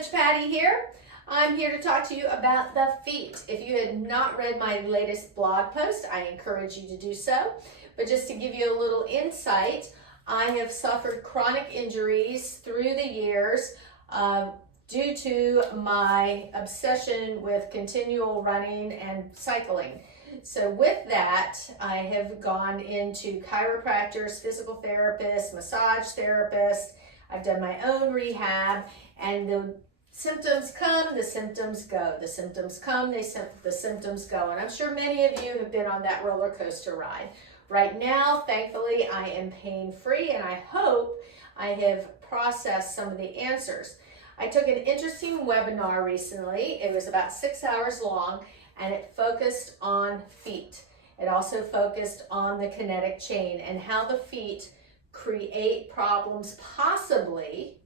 Coach Patty here. I'm here to talk to you about the feet. If you had not read my latest blog post, I encourage you to do so. But just to give you a little insight, I have suffered chronic injuries through the years due to my obsession with continual running and cycling. So with that, I have gone into chiropractors, physical therapists, massage therapists. I've done my own rehab, and the symptoms come, the symptoms go. The symptoms come, the symptoms go. And I'm sure many of you have been on that roller coaster ride. Right now, thankfully, I am pain-free, and I hope I have processed some of the answers. I took an interesting webinar recently. It was about 6 hours long, and it focused on feet. It also focused on the kinetic chain and how the feet create problems possibly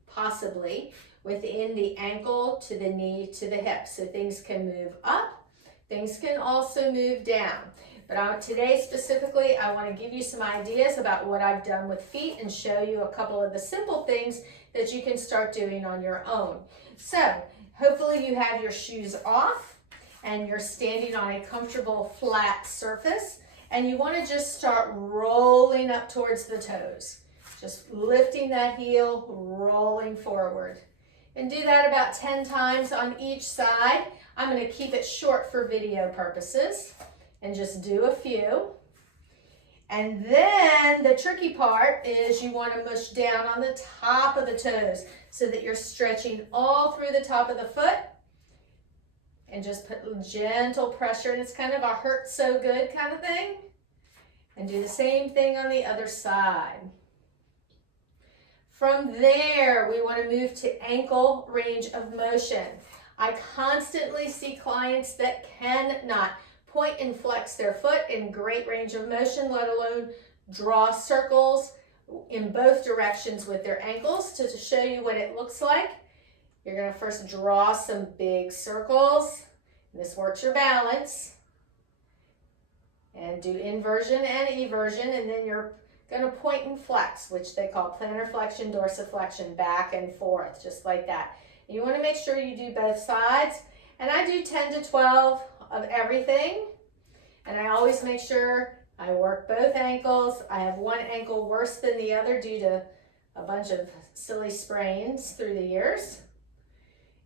within the ankle to the knee to the hip. So things can move up, things can also move down. But today specifically, I want to give you some ideas about what I've done with feet and show you a couple of the simple things that you can start doing on your own. So hopefully you have your shoes off and you're standing on a comfortable flat surface, and you want to just start rolling up towards the toes. Just lifting that heel, rolling forward. And do that about 10 times on each side. I'm going to keep it short for video purposes and just do a few. And then the tricky part is you want to mush down on the top of the toes so that you're stretching all through the top of the foot. And just put gentle pressure, and it's kind of a hurt so good kind of thing. And do the same thing on the other side. From there, we want to move to ankle range of motion. I constantly see clients that cannot point and flex their foot in great range of motion, let alone draw circles in both directions with their ankles. To show you what it looks like, you're going to first draw some big circles. This works your balance. And do inversion and eversion, and then you're going to point and flex, which they call plantar flexion, dorsiflexion, back and forth, just like that. You want to make sure you do both sides, and I do 10 to 12 of everything, and I always make sure I work both ankles. I have one ankle worse than the other due to a bunch of silly sprains through the years,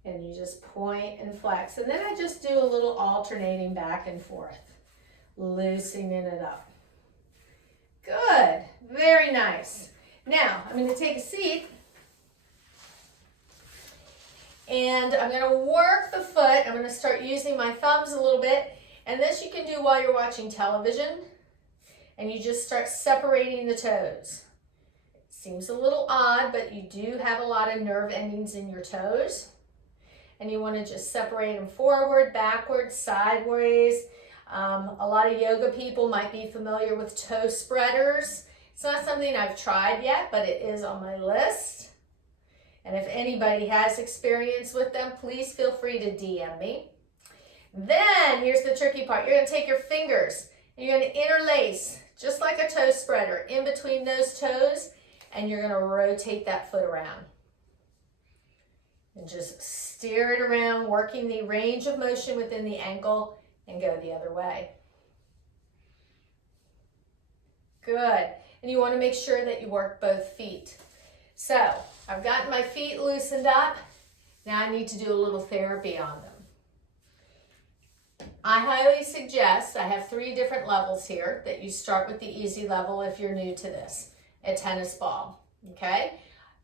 and you just point and flex, and then I just do a little alternating back and forth, loosening it up. Good, very nice. Now, I'm going to take a seat, and I'm going to work the foot. I'm going to start using my thumbs a little bit, and this you can do while you're watching television, and you just start separating the toes. Seems a little odd, but you do have a lot of nerve endings in your toes, and you want to just separate them forward, backward, sideways. A lot of yoga people might be familiar with toe spreaders. It's not something I've tried yet, but it is on my list. And if anybody has experience with them, please feel free to DM me. Then here's the tricky part. You're going to take your fingers and you're going to interlace, just like a toe spreader, in between those toes, and you're going to rotate that foot around. And just steer it around, working the range of motion within the ankle, and go the other way. Good. And you want to make sure that you work both feet. So I've gotten my feet loosened up. Now I need to do a little therapy on them. I highly suggest, I have 3 different levels here, that you start with the easy level if you're new to this, a tennis ball, okay?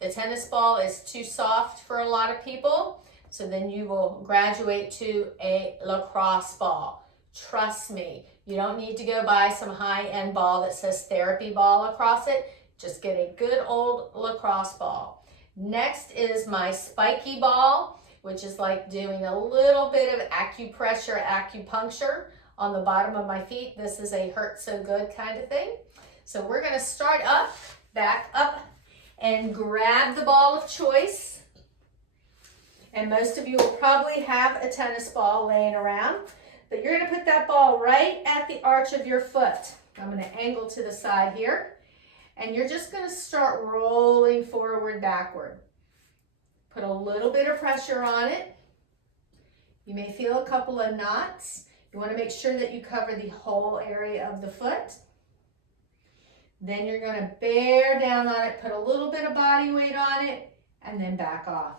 The tennis ball is too soft for a lot of people. So then you will graduate to a lacrosse ball. Trust me, you don't need to go buy some high-end ball that says therapy ball across it. Just get a good old lacrosse ball. Next is my spiky ball, which is like doing a little bit of acupuncture on the bottom of my feet. This is a hurt so good kind of thing. So we're going to start up, back up, and grab the ball of choice. And most of you will probably have a tennis ball laying around, but you're going to put that ball right at the arch of your foot. I'm going to angle to the side here, and you're just going to start rolling forward, backward. Put a little bit of pressure on it. You may feel a couple of knots. You want to make sure that you cover the whole area of the foot. Then you're going to bear down on it, put a little bit of body weight on it, and then back off.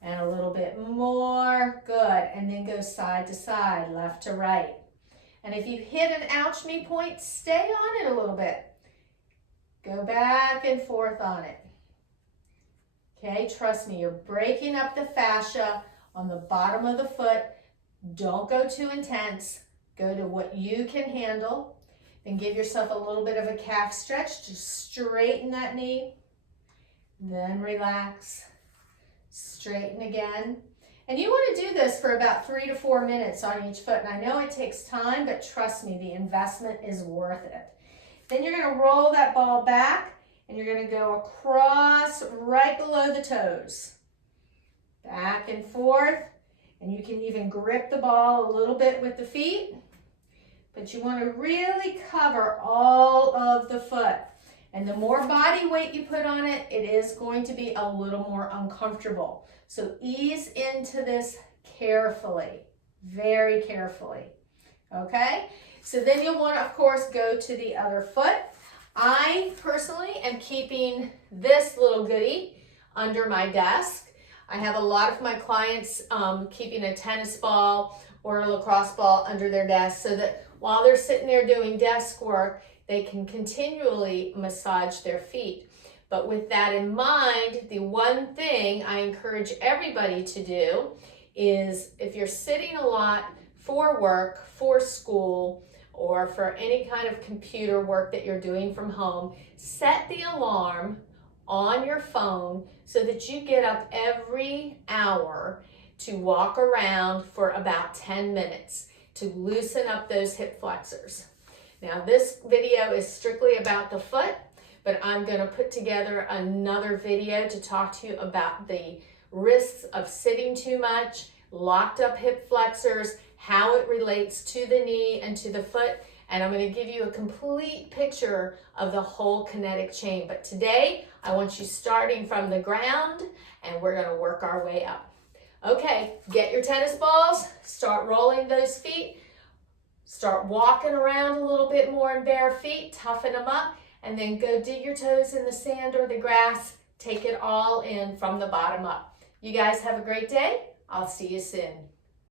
And a little bit more, good. And then go side to side, left to right. And if you hit an ouch me point, stay on it a little bit. Go back and forth on it. Okay, trust me, you're breaking up the fascia on the bottom of the foot. Don't go too intense. Go to what you can handle. Then give yourself a little bit of a calf stretch. Just straighten that knee. Then relax. Straighten again. And you want to do this for about 3 to 4 minutes on each foot. And I know it takes time, but trust me, the investment is worth it. Then you're going to roll that ball back and you're going to go across right below the toes. Back and forth. And you can even grip the ball a little bit with the feet. But you want to really cover all of the foot. And the more body weight you put on it, it is going to be a little more uncomfortable. So ease into this carefully, very carefully, okay? So then you'll want to, of course, go to the other foot. I personally am keeping this little goodie under my desk. I have a lot of my clients keeping a tennis ball or a lacrosse ball under their desk so that while they're sitting there doing desk work, they can continually massage their feet. But with that in mind, the one thing I encourage everybody to do is if you're sitting a lot for work, for school, or for any kind of computer work that you're doing from home, set the alarm on your phone so that you get up every hour to walk around for about 10 minutes to loosen up those hip flexors. Now this video is strictly about the foot, but I'm going to put together another video to talk to you about the risks of sitting too much, locked up hip flexors, how it relates to the knee and to the foot, and I'm going to give you a complete picture of the whole kinetic chain. But today, I want you starting from the ground, and we're going to work our way up. Okay, get your tennis balls, start rolling those feet, start walking around a little bit more in bare feet, toughen them up, and then go dig your toes in the sand or the grass. Take it all in from the bottom up. You guys have a great day. I'll see you soon.